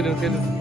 Telu.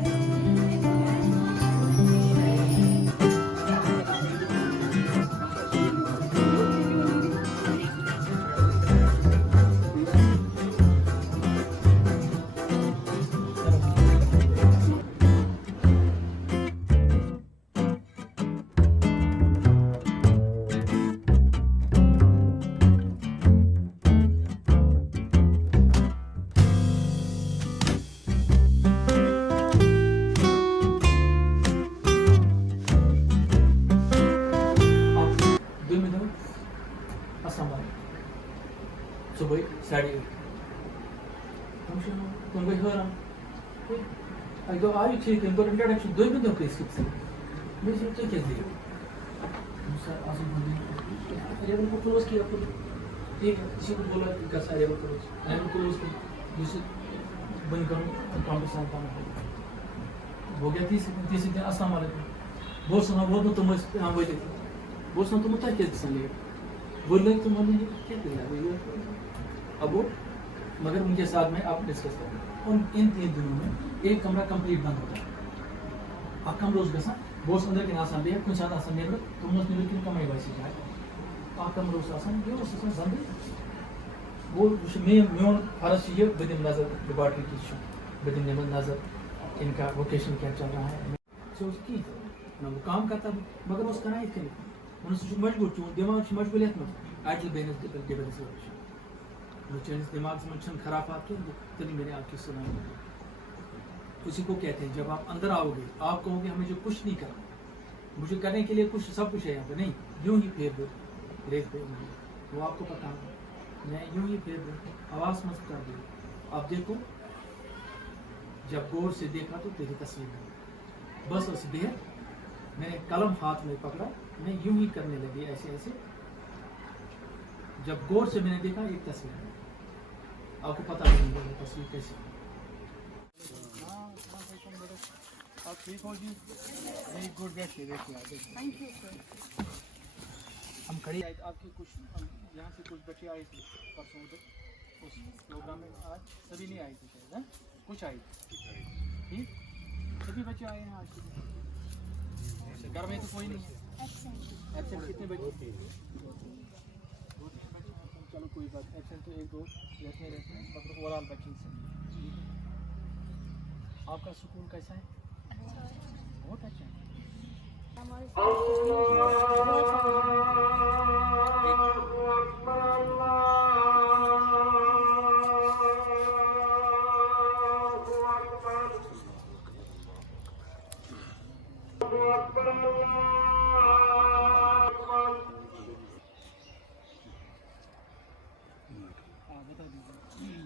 Subuh saɗe तुम भाई हो रहा आई तो आई ठीक है तो इंट्रोडक्शन दो बंदों के स्किप से मैं सोचा क्या दिया सर आसिफ बंदे अरे वो क्लोज किया आपको ठीक है किसी को बोला कि सारे वो क्लोज मैंने क्लोज किया दूसरे बंद करूँ काम के साथ काम हो गया तीसरे दिन अस्सलाम वालेकुम बहुत सुना बहुत तुम हम बोले बहुत सुना तुम क्या कहते हैं बोल रहे तुम बोले क्या कहते हैं अब वो मगर उनके साथ में आप डिस्कस करें उन इन 3 दिनों में एक कमरा कंप्लीट बंद होता है कम रोज गसा बोस अंदर के आसान भी है कुछ ज्यादा आसान नहीं है तुम लोग मिलकर किन कमाई वाइसी जाए कम रोज आसान जो उसमें बंद वो मैं फर्ज ये बदिम नजर लेबॉर्टरी की बदिम नजर इनका वोकेशन क्या चल रहा है सोच की ना वो काम करता मगर उस करना ही करें उन्हें मजबूर चूँ दिमाग से मजबूरियत में आइटल बेनस डिबल से दिमाग से मन खराफात के तभी मैंने आपकी सुनाई उसी को कहते हैं जब आप अंदर आओगे आप कहोगे हमें जो कुछ नहीं करना मुझे करने के लिए कुछ सब कुछ है यहाँ पे नहीं यूं ही फेर दो रेत पे वो आपको पता है मैं यूं ही फेर दो आवाज़ मत कर दो आप देखो जब गौर से देखा तो तेरी तस्वीर है बस उस देर मैंने कलम हाथ में पकड़ा मैं यूं ही करने लगी ऐसे ऐसे जब गौर से मैंने देखा एक तस्वीर है आपको पता नहीं है तस्वीर कैसी आप ठीक हो जी वेरी गुड बैठिए थैंक यू सर हम खड़ी आए आपकी कुछ यहाँ से कुछ बच्चे आए थे परसों तक उस प्रोग्राम में आज सभी नहीं आए थे शायद है कुछ आए ठीक सभी बच्चे आए हैं आज घर में तो कोई नहीं है एब्सेंट कितने बच्चे चलो कोई बात एब्सेंट तो एक दो रहते हैं मगर ओवरऑल बच्चे से आपका स्कूल कैसा है बहुत अच्छा है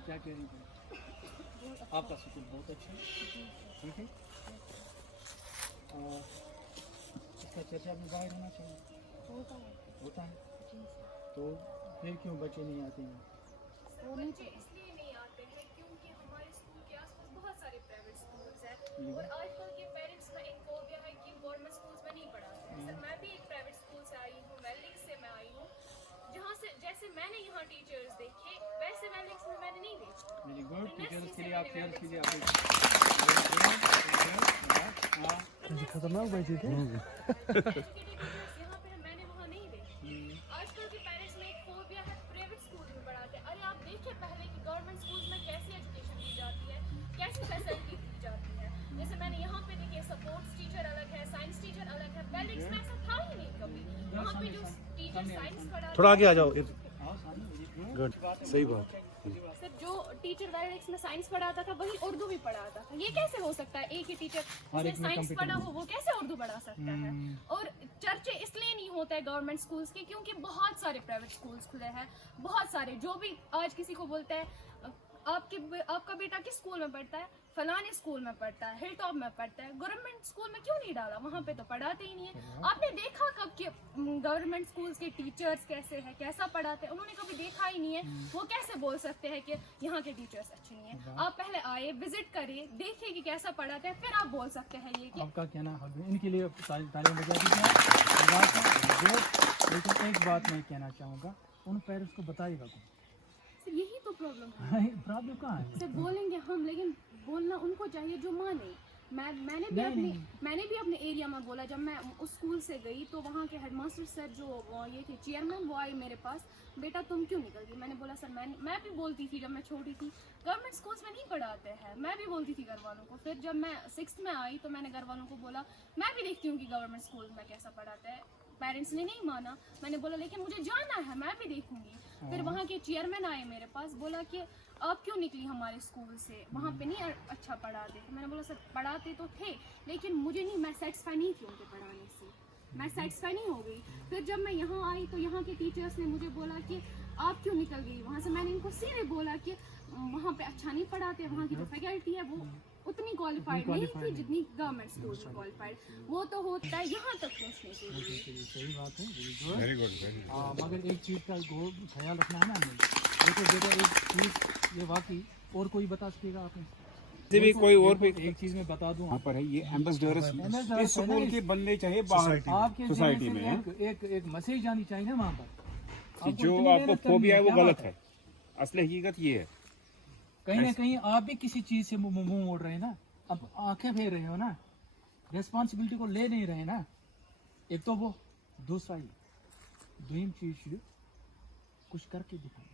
क्या कह रही थी आपका स्कूल बहुत अच्छा है ठीक है इसका चर्चा भी बाहर होना चाहिए होता है तो फिर क्यों बच्चे नहीं आते हैं बच्चे इसलिए नहीं आते हैं क्योंकि हमारे स्कूल के आसपास बहुत सारे प्राइवेट स्कूल्स हैं और आजकल के पेरेंट्स में एक फोबिया है कि गवर्नमेंट स्कूल्स में नहीं पढ़ाते हैं सर मैं भी एक प्राइवेट स्कूल से आई हूँ वेलिंग्स से मैं आई हूँ जहाँ से जैसे मैंने यहाँ टीचर्स देखे वैसे वेलिंग्स में मैंने नहीं देखे वेरी गुड टीचर्स के लिए आप शेयर कीजिए आप खतरनाक बैठी थी यहाँ पे मैंने वहाँ नहीं देखे आजकल के पेरेंट्स में एक फोबिया है प्राइवेट स्कूल में पढ़ाते हैं अरे आप देखिए पहले कि गवर्नमेंट स्कूल में कैसी एजुकेशन दी जाती है कैसी फैसिलिटी दी जाती है जैसे मैंने यहाँ पे देखिए सपोर्ट्स टीचर अलग है साइंस टीचर अलग है वेलिंग्स में ऐसा था ही नहीं कभी वहाँ पे जो टीचर साइंस पढ़ाते थोड़ा आगे आ जाओ गुड सही बात सर जो टीचर वेलिंग्स में साइंस पढ़ाता था वही उर्दू भी पढ़ाता था ये कैसे हो सकता है एक ही टीचर जिसने साइंस पढ़ा हो वो कैसे उर्दू पढ़ा सकता है और चर्चे इसलिए नहीं होता है गवर्नमेंट स्कूल्स के क्योंकि बहुत सारे प्राइवेट स्कूल्स खुले हैं बहुत सारे जो भी आज किसी को बोलता है आपका बेटा किस स्कूल में पढ़ता है फलाने स्कूल में पढ़ता है हिल टॉप में पढ़ता है गवर्नमेंट स्कूल में क्यों नहीं डाला वहाँ पे तो पढ़ाते ही नहीं है आपने देखा कब कि गवर्नमेंट स्कूल्स के टीचर्स कैसे हैं कैसा पढ़ाते हैं उन्होंने कभी देखा ही नहीं है वो कैसे बोल सकते हैं कि यहाँ के टीचर्स अच्छे नहीं है आप पहले आए विजिट करिए देखिए कि कैसा पढ़ाते हैं फिर आप बोल सकते हैं ये कि आपका कहना इनके लिए सारी तालियां बजा दीजिए लेकिन एक बात मैं कहना चाहूँगा उन पेरेंट्स को बताइएगा सर यही तो प्रॉब्लम है प्रॉब्लम कहाँ है? सर बोलेंगे हम लेकिन बोलना उनको चाहिए जो माने मैंने भी अपने एरिया में बोला जब मैं उस स्कूल से गई तो वहाँ के हेडमास्टर सर जो ये थे चेयरमैन वो आए मेरे पास बेटा तुम क्यों निकल गई मैंने बोला सर मैं भी बोलती थी जब मैं छोटी थी गवर्नमेंट स्कूल्स में नहीं पढ़ाते हैं मैं भी बोलती थी घर वालों को फिर जब मैं 6th में आई तो मैंने घर वालों को बोला मैं भी देखती हूँ कि गवर्नमेंट स्कूल में कैसा पढ़ाते हैं पेरेंट्स ने नहीं माना मैंने बोला लेकिन मुझे जाना है मैं भी देखूंगी फिर वहाँ के चेयरमैन आए मेरे पास बोला कि आप क्यों निकली हमारे स्कूल से वहाँ पे नहीं अच्छा पढ़ाते थे मैंने बोला सर पढ़ाते तो थे लेकिन मुझे नहीं मैं सेटिस्फाई नहीं थी उनके पढ़ाने से मैं सेटिस्फाई नहीं हो गई फिर जब मैं यहाँ आई तो यहाँ के टीचर्स ने मुझे बोला कि आप क्यों निकल गई वहाँ से मैंने इनको सीधे बोला कि वहाँ पे अच्छा नहीं पढ़ाते वहाँ की जो फैकल्टी है वो उतनी क्वालिफाइड नहीं थी जितनी गवर्नमेंट स्कूल में क्वालिफाइड वो तो होता है यहाँ तक पहुँचने के लिए सही बात है वेरी गुड मगर एक चीज़ का ख्याल रखना है ना हमें देखो बेटा एक चीज़ ये वाकई और कोई बता सकेगा आपने भी कोई और भी एक चीज़ मैं बता दूँ वहाँ पर है ये एम्बेसडर इस स्कूल के बनने चाहिए बाहर आपके सोसाइटी में एक मैसेज जानी चाहिए ना वहाँ पर कि जो आपको फोबिया है वो गलत है असली हकीकत ये है कहीं ना कहीं आप भी किसी चीज से मुंह मोड़ रहे हैं ना अब आंखें फेर रहे हो ना रेस्पॉन्सिबिलिटी को ले नहीं रहे ना एक तो वो दूसरा ही दूसरी चीज कुछ करके दिखाइए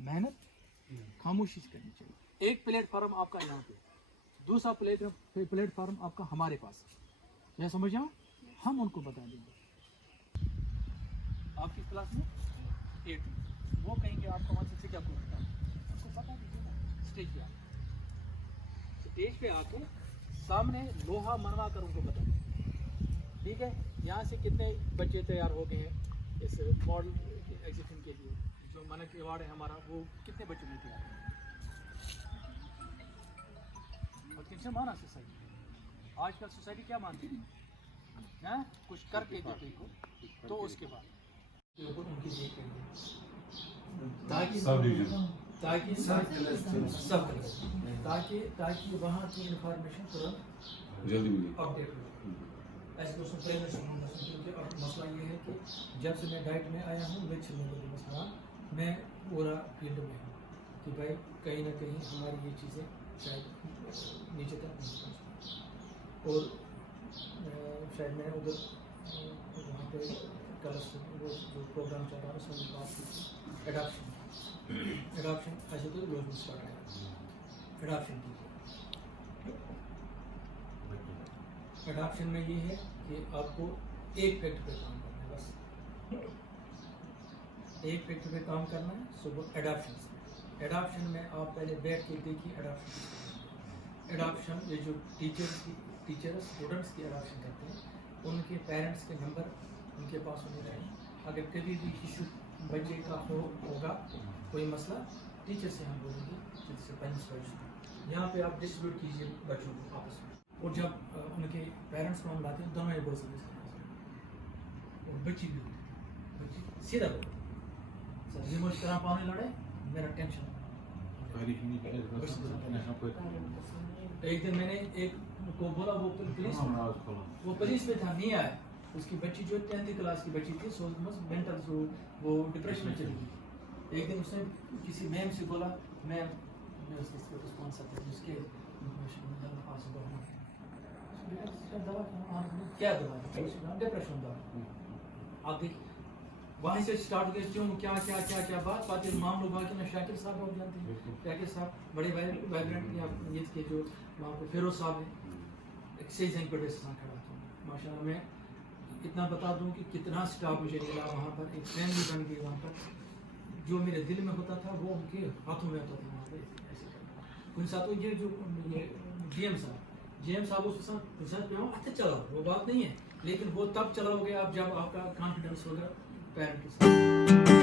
मेहनत खामोशी से करनी चाहिए एक प्लेटफॉर्म आपका यहाँ पे दूसरा प्लेटफॉर्म आपका हमारे पास मैं समझ जाऊँ हम उनको बता देंगे आपकी क्लास में 8 वो कहेंगे आपका वहाँ से क्या पूछता है उसको बता दीजिए ना स्टेज पे आके सामने लोहा मनवा कर उनको बता दीजिए ठीक है यहाँ से कितने बच्चे तैयार हो गए हैं इस मॉडल एग्जीबिशन के लिए जो मनक अवार्ड है हमारा वो कितने बच्चों ने तैयार और किनसे माना सोसाइटी आजकल सोसाइटी क्या मानती है कुछ करके देखो तो उसके बाद ताकि ताकि वहाँ की इंफॉर्मेशन तुरंत जल्दी मिले अपडेट हो ऐसे दोस्तों क्योंकि अब मसला ये है कि जब से मैं डाइट में आया हूँ मसला मैं पूरा फील्ड में हूँ कि भाई कहीं ना कहीं हमारी ये चीज़ें शायद नीचे तक नहीं पहुँचती और शायद मैंने उधर वहाँ पे कल वो जो प्रोग्राम चल रहा है उसमें बात की एडॉप्शन ऐसे तो लोग स्टार्ट है एडॉप्शन में ये है कि आपको एक फैक्ट पे काम करना है बस एक फैक्ट पे काम करना है सुबह एडॉप्शन में आप पहले बैठ के देखिए एडॉप्शन ये जो टीचर स्टूडेंट्स की एडॉप्शन करते हैं उनके पेरेंट्स के नंबर उनके पास होने चाहिए अगर कभी भी इशू बच्चे का होगा कोई मसला टीचर से हम बोलेंगे टीचर से पेरेंट्स यहाँ पे आप डिस्ट्रीब्यूट कीजिए बच्चों को आपस में और जब उनके पेरेंट्स को हम लाते हैं दोनों एक सर्विस और बच्ची सीधा बोलो सर ये मुझे तरह पाने लड़े मेरा टेंशन एक दिन मैंने एक को बोला वो पुलिस में था नहीं आया उसकी बच्ची जो 10th क्लास की बच्ची थी सो मेंटल वो डिप्रेशन में चली गई एक दिन उसने किसी मैम से बोला मैम मैं उसके स्पॉन्सर थे उसके क्या दवा डिप्रेशन दवा आप देख वहाँ से स्टार्ट हो गए क्यों क्या बात माम लोग वहाँ के ना शाकिर साहब हो जानते हैं शाकिर साहब बड़े वाइब्रेंट ये के जो वहाँ पे फिरोज साहब है एक्सचेंज खड़ा था माशाल्लाह मैं इतना बता दूं कि कितना स्टाफ मुझे मिला वहाँ पर एक फ्रेंड भी बन गई वहाँ पर जो मेरे दिल में होता था वो उनके हाथों में होता था वहाँ पर ऐसे करना उन साथ ये जो ये GM साहब उसके साथ अच्छा चला वो बात नहीं है लेकिन वो तब चलाओगे आप जब आपका कॉन्फिडेंस होगा पेरेंट के साथ